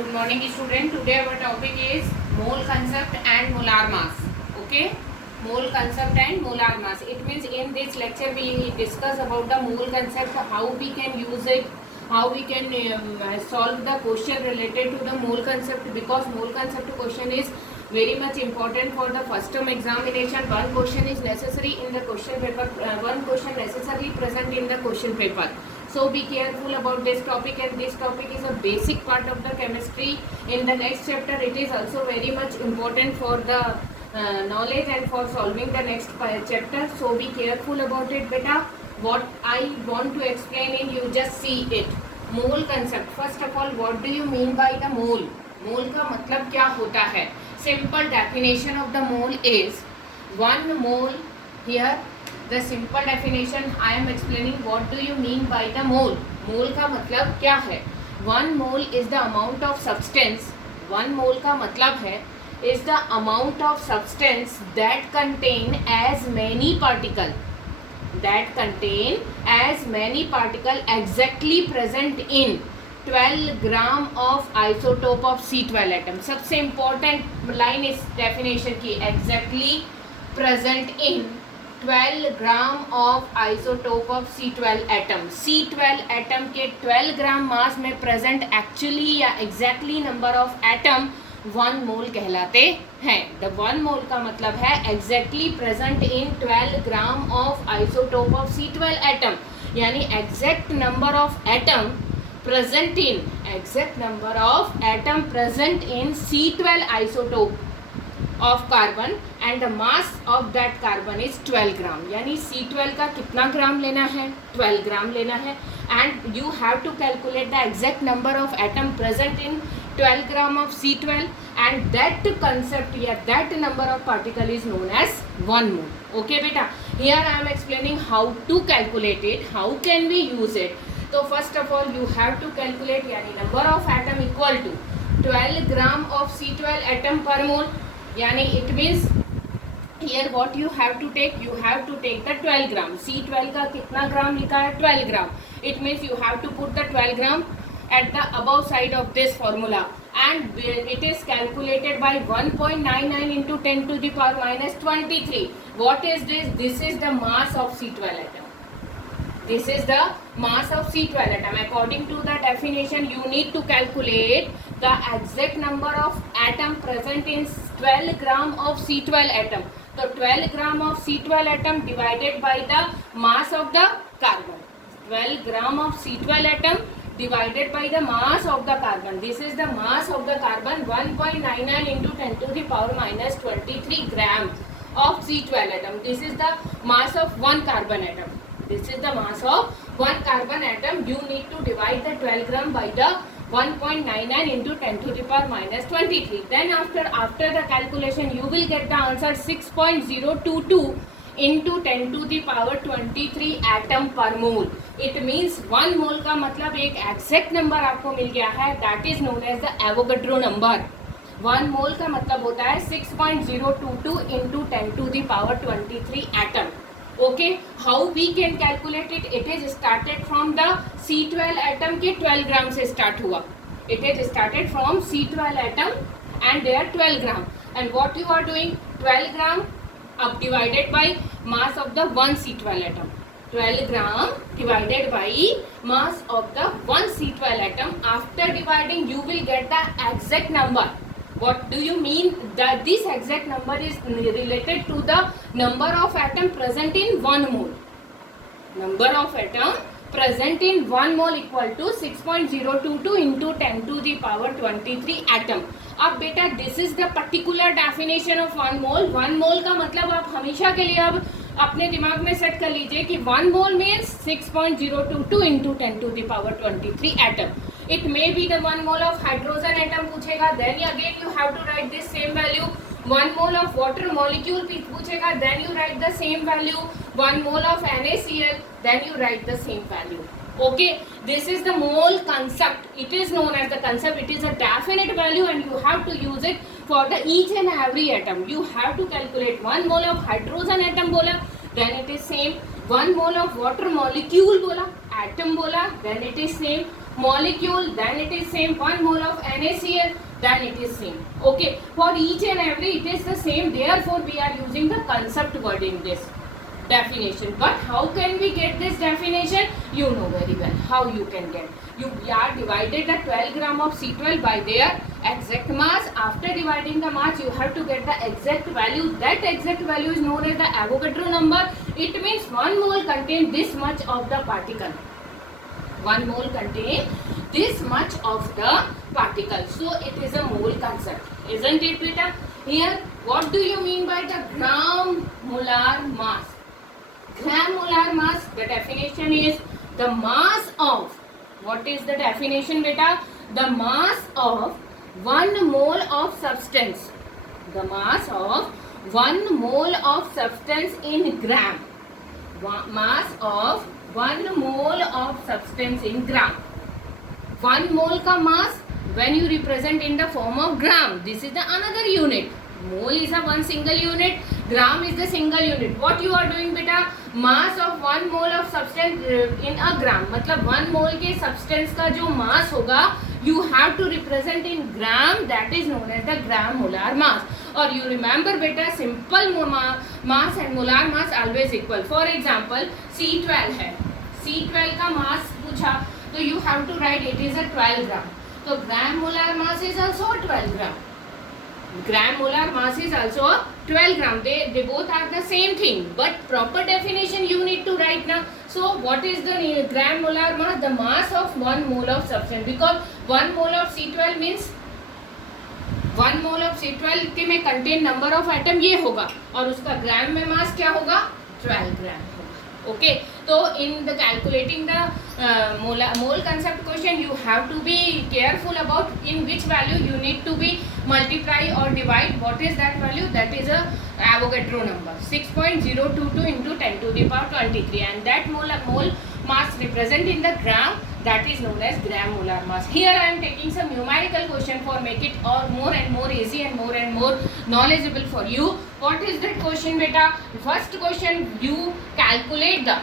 Good morning student. Today our topic is mole concept and molar mass. Okay, mole concept and molar mass. It means in this lecture we discuss about the mole concept, how we can use it, how we can solve the question related to the mole concept, because mole concept question is very much important for the first term examination. One question is necessary in the question paper, one question necessarily present in the question paper. So be careful about this topic, and this topic is a basic part of the chemistry. In the next chapter it is also very much important for the knowledge and for solving the next chapter. So be careful about it beta. What I want to explain in, you just see it. Mole concept. First of all, what do you mean by the mole? Mole का मतलब क्या होता है? Simple definition of the mole is 1 mole. Here the simple definition I am explaining. What do you mean by the mole? Mole का मतलब क्या है? 1 mole is the amount of substance. 1 mole का मतलब है is the amount of substance that contain as many particle exactly present in 12 gram of isotope of C12 atom. सबसे important line इस definition की, exactly present in 12 gram of isotope of C12 atom. C12 atom के 12 gram mass में present actually या exactly number of atom 1 mole कहलाते हैं. The 1 mole का मतलब है exactly present in 12 gram of isotope of C12 atom, यानी exact number of atom present in C12 isotope of carbon and the mass of that carbon is 12 gram. यानी C12 का कितना ग्राम लेना है? 12 ग्राम लेना है. And you have to calculate the exact number of atom present in 12 gram of C12, and that concept या that number of particle is known as 1 mole. Okay बेटा, here I am explaining how to calculate it, how can we use it. So first of all you have to calculate, यानी number of atom equal to 12 gram of C12 atom per mole. यानी it means here what you have to take the 12 gram. C12 का कितना gram लिखा है? 12 gram. It means you have to put the 12 gram at the above side of this formula, and it is calculated by 1.99 into 10 to the power minus 23. What is this? This is the mass of C12 atom. This is the mass of C12 atom. According to the definition, you need to calculate the exact number of atom present in 12 gram of C12 atom. So 12 gram of C12 atom divided by the mass of the carbon. 12 gram of C12 atom divided by the mass of the carbon. This is the mass of the carbon, 1.99 into 10 to the power minus 23 gram of C12 atom. This is the mass of one carbon atom. This is the mass of one carbon atom. You need to divide the 12 gram by the 1.99 into 10 to the power minus 23. Then after the calculation you will get the answer 6.022 into 10 to the power 23 atom per mole. It means 1 mole का मतलब एक exact number आपको मिल गया है, that is known as the Avogadro number. 1 mole का मतलब होता है 6.022 into 10 to the power 23 atom. Okay, how we can calculate it? It is started from the C12 atom के 12 ग्राम से start हुआ. It is started from C12 atom and they are 12 gram. And what you are doing? 12 gram up divided by mass of the one C12 atom. 12 gram divided by mass of the one C12 atom. After dividing, you will get the exact number. What do you mean that this exact number is related to the number of atom present in 1 mole? Number of atom present in 1 mole equal to 6.022 into 10 to the power 23 atom. अब बेटा this is the particular definition of 1 mole. 1 mole का मतलब आप हमेशा के लिए अब अपने दिमाग में सेट कर लीजिए कि 1 mole means 6.022 into 10 to the power 23 atom. It may be the 1 mole of hydrogen atom पूछेगा, then again you have to write this same value. 1 mole of water molecule पूछेगा, then you write the same value. 1 mole of NaCl, then you write the same value. Okay, this is the mole concept. It is known as the concept. It is a definite value and you have to use it for the each and every atom. You have to calculate 1 mole of hydrogen atom बोला, then it is same. 1 mole of water molecule बोला, atom बोला, then it is same. molecule, then it is same. 1 mole of NaCl, then it is same. Okay, for each and every it is the same, therefore we are using the concept word in this definition. But how can we get this definition? You know very well how you can get. We are divided the 12 gram of C12 by their exact mass. After dividing the mass, you have to get the exact value. That exact value is known as the Avogadro number. It means 1 mole contains this much of the particle. 1 mole contains this much of the particle. So it is a mole concept, isn't it, beta? Here, what do you mean by the gram molar mass? Gram molar mass, the definition is the mass of, what is the definition, beta? The mass of 1 mole of substance. The mass of 1 mole of substance in gram. Mass of 1 mole of substance in gram. 1 mole ka mass when you represent in the form of gram, this is the another unit. Mole is a one single unit, gram is the single unit. What you are doing, beta? Mass of 1 mole of substance in a gram, मतलब 1 mole के substance का जो mass होगा, you have to represent in gram, that is known as the gram molar mass. और you remember, beta, simple mass and molar mass always equal. For example, C12 है, C12 का mass पूछा, तो you have to write it is a 12 gram. So gram molar mass is also 12 gram. Gram molar mass is also 12 gram. They both are the same thing, but proper definition you need to write now. So what is the gram molar mass? The mass of 1 mole of substance, because 1 mole of C12 means 1 mole of C12 के में contain number of atom ये होगा, और उसका gram में mass क्या होगा? 12 gram. Okay, so in the calculating the mole concept question, you have to be careful about in which value you need to be multiply or divide. What is that value? That is a Avogadro number, 6.022 into 10 to the power 23, and that mole mass represent in the gram, that is known as gram molar mass. Here I am taking some numerical question for make it all more and more easy and more knowledgeable for you. What is that question, beta? First question, you calculate the,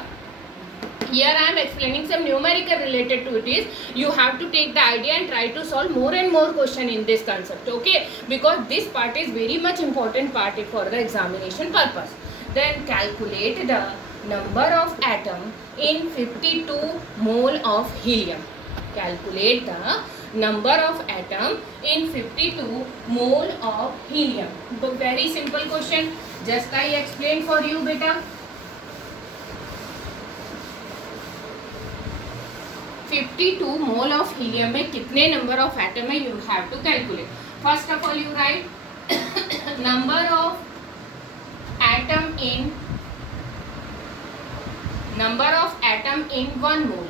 here I am explaining some numerical related to it, is you have to take the idea and try to solve more and more question in this concept, okay, because this part is very much important part for the examination purpose. Then calculate the number of atom in 52 mole of helium. Calculate the number of atom in 52 mole of helium. Very simple question, just I explain for you, beta. 52 mole of helium में कितने number of atom है, you have to calculate. First of all you write number of atom in 1 mole.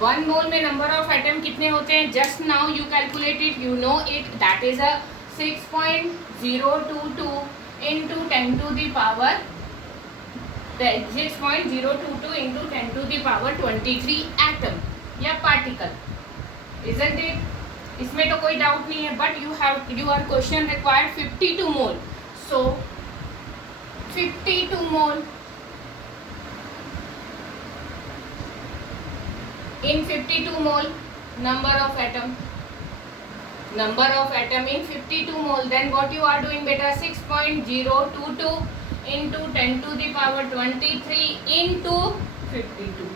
1 mole में number of atom कितने होते हैं? Just now you calculate it, you know it, that is a 6.022 into 10 to the power 6.022 into 10 to the power 23 atom या particle, isn't it? इसमें तो कोई doubt नहीं है, but your question required 52 mole. So 52 mole in 52 mole number of atom in 52 mole. Then what you are doing, beta? 6.022 into 10 to the power 23 into 52,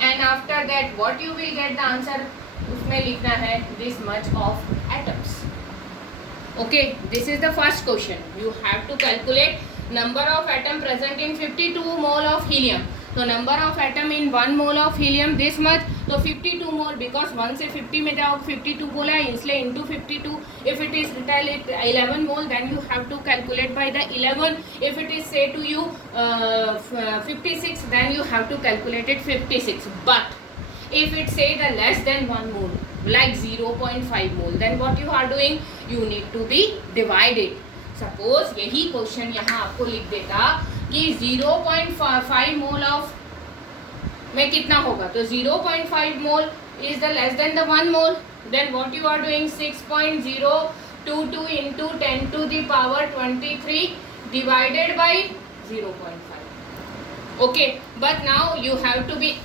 and after that what you will get the answer, उसमें लिखना है this much of atoms. Okay, this is the first question. You have to calculate number of atom present in 52 mole of helium. So number of atom in 1 mole of helium this much, तो 52 मोल, because 1 से 50 में जाओ 52 बोला है इसलिए into 52. If it is 11 mole, then you have to calculate by the 11. If it is say to you 56, then you have to calculate it 56. But if it say the less than 1 mole, like 0.5 mole, then what you are doing, you need to be divided. Suppose यही question यहाँ आपको लिख देगा कि 0.5 mole of में कितना होगा, तो 0.5 मोल is the less than the 1 mole, then what you are doing, 6.022 into 10 to the power 23 divided by 0.5. Okay, but now you have to be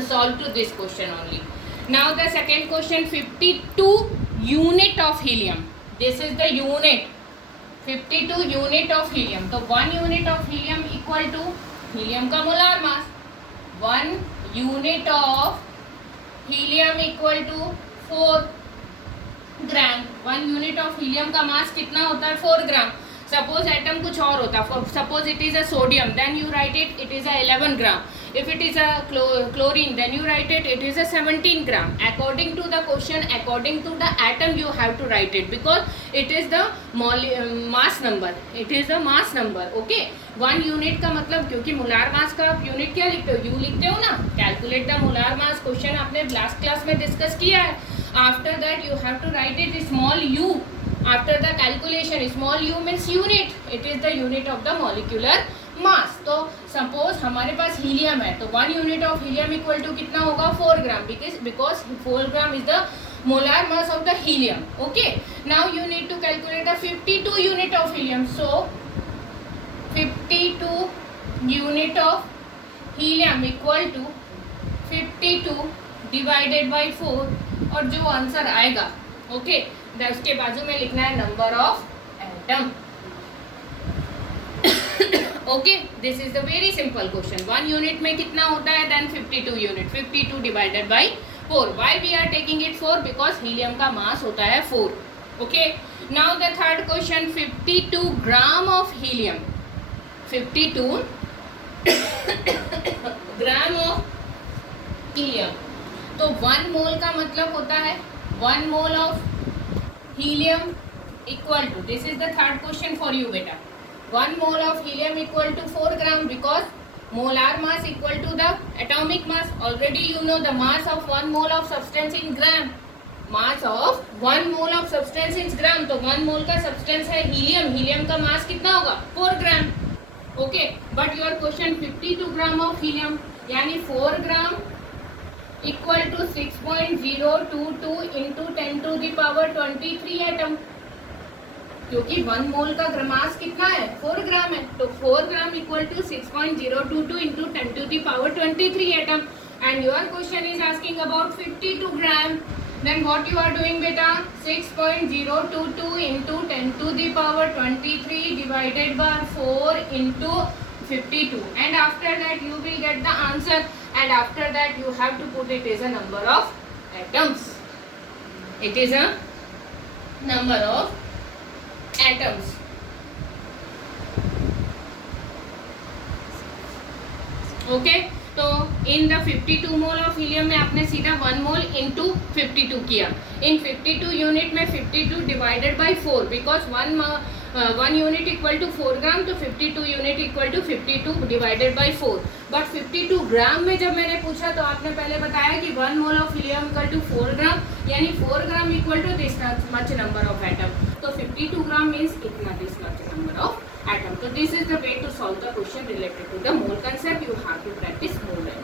solved to this question only. Now the second question, 52 unit of helium. This is the unit. 52 unit of helium. तो 1 unit of helium equal to helium का molar mass. 1 unit of helium equal to 4 gram. 1 unit of helium का mass कितना होता है? 4 ग्राम. Suppose atom कुछ और होता. Suppose it is a sodium, then you write it is a 11 gram. If it is a chlorine, then you write it is a 17 gram. According to the question, according to the atom, you have to write it because it is the mass number. It is the mass number. Okay. 1 unit का मतलब, क्योंकि molar mass का आप unit क्या लिखते हो? You लिखते हो ना. Calculate the molar mass question आपने लास्ट क्लास में डिस्कस किया है. After that you have to write it small you. After the calculation, small u means unit. It is the unit of the molecular mass. तो suppose हमारे पास helium है, तो 1 unit of helium equal to कितना होगा? 4 ग्राम. Because 4 gram is the molar mass of the helium. Okay. Now you need to calculate the 52 unit of helium. So 52 unit of helium equal to 52 divided by 4. और जो answer आएगा, okay, उसके बाजू में लिखना है number of atom. Okay, this is the very simple question. 1 unit में कितना होता है? Then 52 unit. 52 divided by 4. Why we are taking it 4? Because helium का मास होता है 4. ओके. Now the third question, 52 gram of helium. 52 gram of helium. तो 1 mole का मतलब होता है 1 mole of helium equal to, this is the third question for you beta, 1 mole of helium equal to 4 gram because molar mass equal to the atomic mass. Already you know the mass of 1 mole of substance in gram. Mass of 1 mole of substance in gram. तो 1 mole का substance है helium. helium का mass कितना होगा? 4 gram. Okay, but your question 52 gram of helium यानी 4 gram equal to 6.022 into 10 to the power 23 atom. क्योंकि 1 mole का मास कितना है? 4 ग्राम है. तो 4 gram equal to 6.022 into 10 to the power 23 atom. And your question is asking about 52 gram. Then what you are doing beta? 6.022 into 10 to the power 23 divided by 4 into 52. And after that you will get the answer. And after that you have to put it as a number of atoms. It is a number of atoms. Okay. तो in the 52 mole of helium में आपने सीधा 1 mole into 52 किया. इन 52 unit में 52 divided by 4 because 1 unit equal to 4 gram. तो 52 unit equal to 52 divided by 4. But 52 gram में जब मैंने पूछा तो आपने पहले बताया कि 1 mole of helium equal to 4 gram यानी 4 gram equal to this much number of atom. तो 52 ग्राम मीन्स इतना this much number of atom. So this is the way to solve the question related to the mole concept. You have to practice more.